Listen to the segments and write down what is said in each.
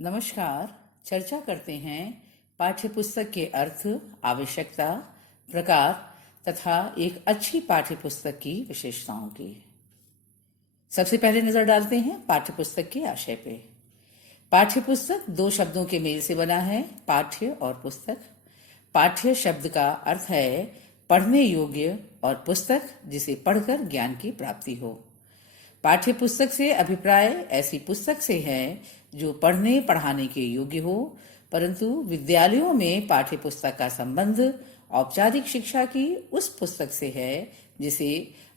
नमस्कार। चर्चा करते हैं पाठ्यपुस्तक के अर्थ, आवश्यकता, प्रकार तथा एक अच्छी पाठ्यपुस्तक की विशेषताओं की। सबसे पहले नजर डालते हैं पाठ्यपुस्तक के आशय पे। पाठ्यपुस्तक दो शब्दों के मेल से बना है, पाठ्य और पुस्तक। पाठ्य शब्द का अर्थ है पढ़ने योग्य और पुस्तक जिसे पढ़कर ज्ञान की प्राप्ति हो। पाठ्य पुस्तक से अभिप्राय ऐसी पुस्तक से है जो पढ़ने पढ़ाने के योग्य हो, परंतु विद्यालयों में पाठ्य पुस्तक का संबंध औपचारिक शिक्षा की उस पुस्तक से है जिसे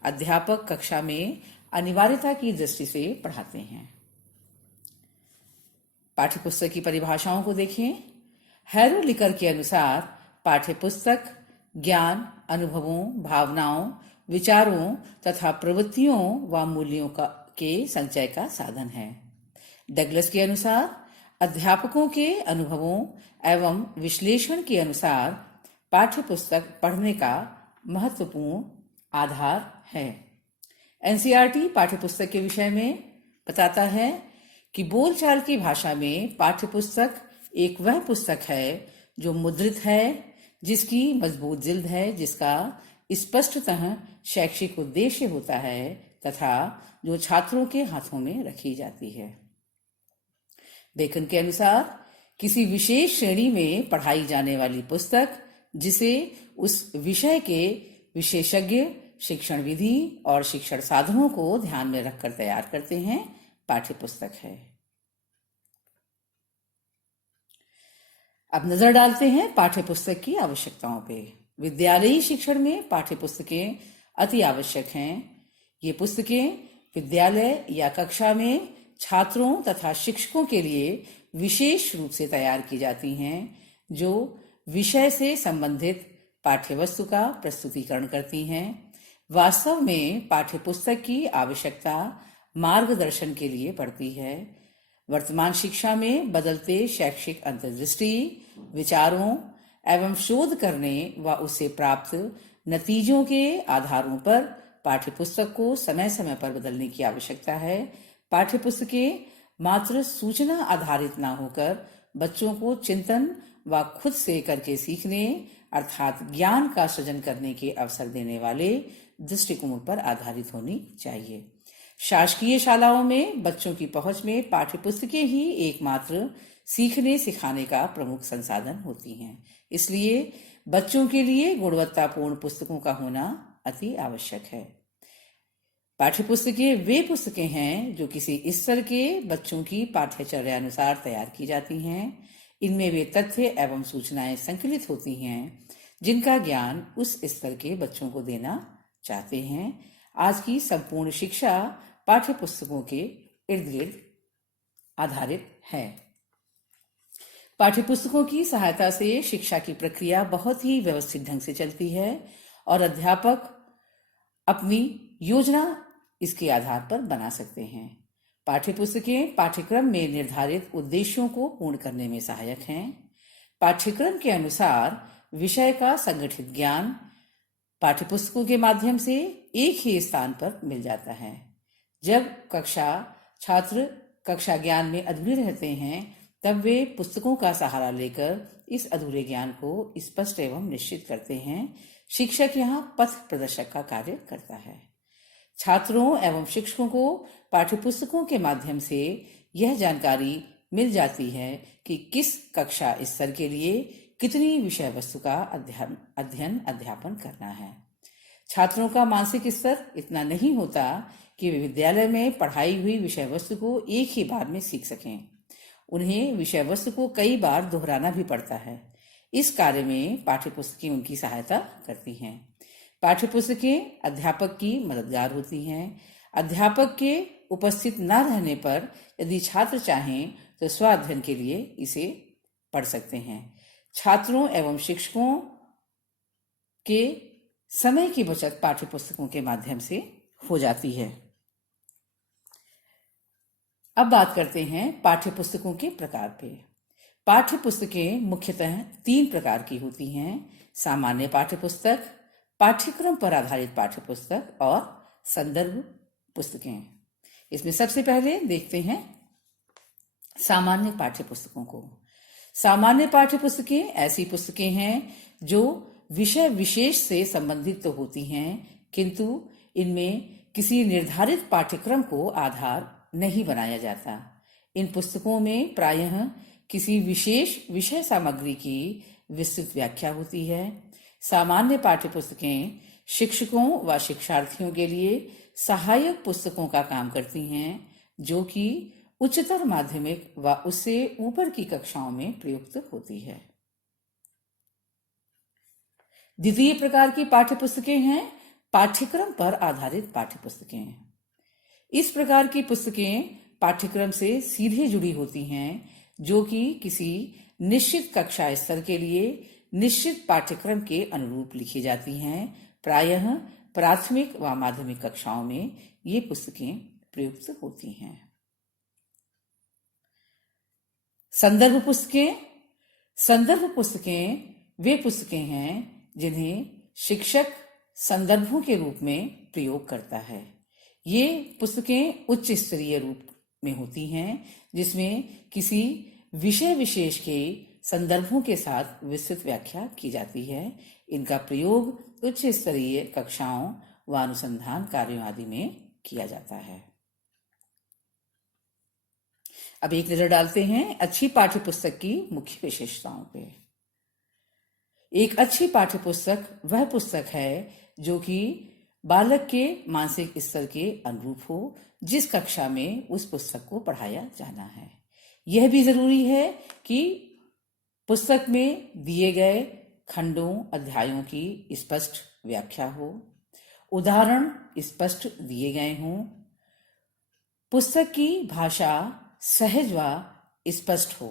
अध्यापक कक्षा में अनिवार्यता की दृष्टि से पढ़ाते हैं। पाठ्य पुस्तक की परिभाषाओं को देखें। हैरो लिकर के अनुसार पाठ्य पुस्तक ज्ञान, अनुभवों, भावनाओं, विचारों तथा प्रवृत्तियों व मूल्यों के संचय का साधन है। डगलस के अनुसार अध्यापकों के अनुभवों एवं विश्लेषण के अनुसार पाठ्य पुस्तक पढ़ने का महत्वपूर्ण आधार है। एनसीईआरटी पाठ्य पुस्तक के विषय में बताता है कि बोलचाल की भाषा में पाठ्य पुस्तक एक वह पुस्तक है जो मुद्रित है, जिसकी मजबूत जिल्द है, जिसका स्पष्टतः शैक्षिक उद्देश्य होता है तथा जो छात्रों के हाथों में रखी जाती है। बेकन के अनुसार किसी विशेष श्रेणी में पढ़ाई जाने वाली पुस्तक जिसे उस विषय के विशेषज्ञ शिक्षण विधि और शिक्षण साधनों को ध्यान में रखकर तैयार करते हैं, पाठ्य पुस्तक है। अब नजर डालते हैं पाठ्य पुस्तक की आवश्यकताओं पे। विद्यालयी शिक्षण में पाठ्य पुस्तकें अति आवश्यक हैं। ये पुस्तकें विद्यालय या कक्षा में छात्रों तथा शिक्षकों के लिए विशेष रूप से तैयार की जाती हैं, जो विषय से संबंधित पाठ्यवस्तु का प्रस्तुतिकरण करती हैं। वास्तव में पाठ्य पुस्तक की आवश्यकता मार्गदर्शन के लिए पड़ती है। वर्तमान शिक्षा में बदलते शैक्षिक अंतर्दृष्टि, विचारों एवं शोध करने व उससे प्राप्त नतीजों के आधारों पर पाठ्यपुस्तक को समय समय पर बदलने की आवश्यकता है। पाठ्यपुस्तकें मात्र सूचना आधारित न होकर बच्चों को चिंतन व खुद से करके सीखने अर्थात ज्ञान का सृजन करने के अवसर देने वाले दृष्टिकोण पर आधारित होनी चाहिए। शासकीय शालाओं में बच्चों की पहुंच में पाठ्यपुस्तकें ही एकमात्र सीखने सिखाने का प्रमुख संसाधन होती हैं। इसलिए बच्चों के लिए गुणवत्तापूर्ण पुस्तकों का होना अति आवश्यक है। पाठ्यपुस्तकें वे पुस्तकें हैं जो किसी स्तर के बच्चों की पाठ्यचर्या अनुसार तैयार की जाती हैं। इनमें वे तथ्य एवं सूचनाएं संकलित होती हैं जिनका ज्ञान उस स्तर के बच्चों को देना चाहते हैं। आज की संपूर्ण शिक्षा पाठ्यपुस्तकों के इर्द गिर्द आधारित है। पाठ्यपुस्तकों की सहायता से शिक्षा की प्रक्रिया बहुत ही व्यवस्थित ढंग से चलती है और अध्यापक अपनी योजना इसके आधार पर बना सकते हैं। पाठ्यपुस्तकें पाठ्यक्रम में निर्धारित उद्देश्यों को पूर्ण करने में सहायक हैं। पाठ्यक्रम के अनुसार विषय का संगठित ज्ञान पाठ्यपुस्तकों के माध्यम से एक ही स्थान पर मिल जाता है। जब छात्र कक्षा ज्ञान में अधूरे रहते हैं, तब वे पुस्तकों का सहारा लेकर इस अधूरे ज्ञान को स्पष्ट एवं निश्चित करते हैं। शिक्षक यहाँ पथ प्रदर्शक का कार्य करता है। छात्रों एवं शिक्षकों को पाठ्यपुस्तकों के माध्यम से यह जानकारी मिल जाती है कि किस कक्षा स्तर के लिए कितनी विषय वस्तु का अध्ययन अध्यापन करना है। छात्रों का मानसिक स्तर इतना नहीं होता कि वे विद्यालय में पढ़ाई हुई विषय वस्तु को एक ही बार में सीख सकें। उन्हें विषय वस्तु को कई बार दोहराना भी पड़ता है। इस कार्य में पाठ्यपुस्तकें उनकी सहायता करती हैं। पाठ्यपुस्तकें अध्यापक की मददगार होती हैं। अध्यापक के उपस्थित न रहने पर यदि छात्र चाहें तो स्व अध्ययन के लिए इसे पढ़ सकते हैं। छात्रों एवं शिक्षकों के समय की बचत पाठ्यपुस्तकों के माध्यम से हो जाती है। अब बात करते हैं पाठ्यपुस्तकों के प्रकार पे। पाठ्यपुस्तकें मुख्यतः 3 प्रकार की होती हैं: सामान्य पाठ्यपुस्तक, पाठ्यक्रम पर आधारित पाठ्यपुस्तक और संदर्भ पुस्तकें। इसमें सबसे पहले देखते हैं सामान्य पाठ्य पुस्तकों को। सामान्य पाठ्य पुस्तकें ऐसी पुस्तकें हैं जो विषय विशेष से संबंधित तो होती हैं, किंतु इनमें किसी निर्धारित पाठ्यक्रम को आधार नहीं बनाया जाता। इन पुस्तकों में प्रायः किसी विशेष विषय सामग्री की विस्तृत व्याख्या होती है। सामान्य पाठ्य पुस्तकें शिक्षकों व शिक्षार्थियों के लिए सहायक पुस्तकों का काम करती हैं, जो कि उच्चतर माध्यमिक व उससे ऊपर की कक्षाओं में प्रयुक्त होती है। द्वितीय प्रकार की पाठ्य पुस्तकें हैं पाठ्यक्रम पर आधारित पाठ्य पुस्तकें। इस प्रकार की पुस्तकें पाठ्यक्रम से सीधे जुड़ी होती हैं, जो कि किसी निश्चित कक्षा स्तर के लिए निश्चित पाठ्यक्रम के अनुरूप लिखी जाती हैं। प्रायः प्राथमिक व माध्यमिक कक्षाओं में ये पुस्तकें प्रयुक्त होती हैं। संदर्भ पुस्तकें। संदर्भ पुस्तकें वे पुस्तकें हैं जिन्हें शिक्षक संदर्भों के रूप में प्रयोग करता है। ये पुस्तकें उच्च स्तरीय रूप में होती हैं, जिसमें किसी विषय विशेष के संदर्भों के साथ विस्तृत व्याख्या की जाती है। इनका प्रयोग उच्च स्तरीय कक्षाओं व अनुसंधान कार्यों आदि में किया जाता है। अब एक नजर डालते हैं अच्छी पाठ्य पुस्तक की मुख्य विशेषताओं पे। एक अच्छी पाठ्य पुस्तक वह पुस्तक है जो कि बालक के मानसिक स्तर के अनुरूप हो, जिस कक्षा में उस पुस्तक को पढ़ाया जाना है। यह भी जरूरी है कि पुस्तक में दिए गए खंडों अध्यायों की स्पष्ट व्याख्या हो, उदाहरण स्पष्ट दिए गए हों, पुस्तक की भाषा सहज व स्पष्ट हो।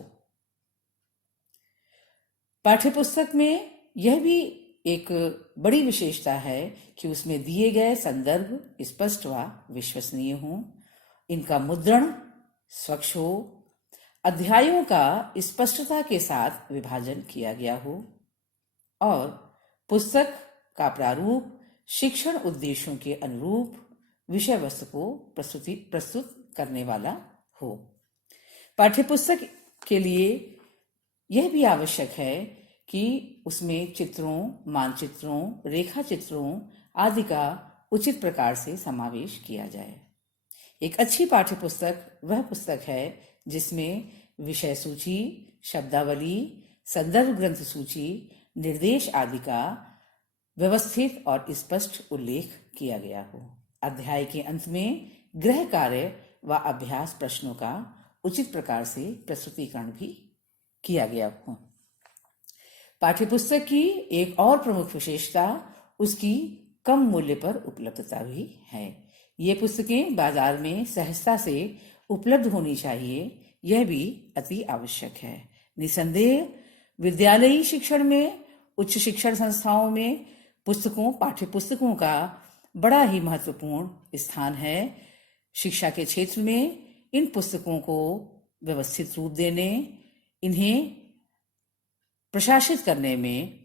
पाठ्यपुस्तक में यह भी एक बड़ी विशेषता है कि उसमें दिए गए संदर्भ स्पष्ट व विश्वसनीय हों, इनका मुद्रण स्वच्छ हो, अध्यायों का स्पष्टता के साथ विभाजन किया गया हो और पुस्तक का प्रारूप शिक्षण उद्देश्यों के अनुरूप विषय वस्तु को प्रस्तुत करने वाला हो। पाठ्यपुस्तक के लिए यह भी आवश्यक है कि उसमें चित्रों, मानचित्रों, रेखा चित्रों आदि का उचित प्रकार से समावेश किया जाए। एक अच्छी पाठ्यपुस्तक वह पुस्तक है जिसमें विषय सूची, शब्दावली, संदर्भ ग्रंथ सूची, निर्देश आदि का व्यवस्थित और स्पष्ट उल्लेख किया गया हो। अध्याय के अंत में गृह कार्य व अभ्यास प्रश्नों का उचित प्रकार से प्रस्तुतीकरण भी किया गया हो। पाठ्यपुस्तक की एक और प्रमुख विशेषता उसकी कम मूल्य पर उपलब्धता भी है। ये पुस्तकें बाजार में सहजता से उपलब्ध होनी चाहिए, यह भी अति आवश्यक है। निसंदेह विद्यालयी शिक्षण में, उच्च शिक्षण संस्थाओं में पाठ्यपुस्तकों का बड़ा ही महत्वपूर्ण स्थान है। शिक्षा के क्षेत्र में इन पुस्तकों को व्यवस्थित रूप देने, इन्हें प्रशासित करने में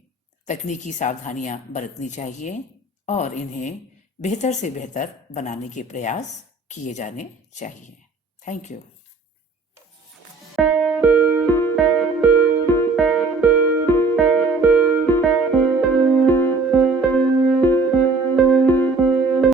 तकनीकी सावधानियां बरतनी चाहिए और इन्हें बेहतर से बेहतर बनाने के प्रयास किए जाने चाहिए। Thank you.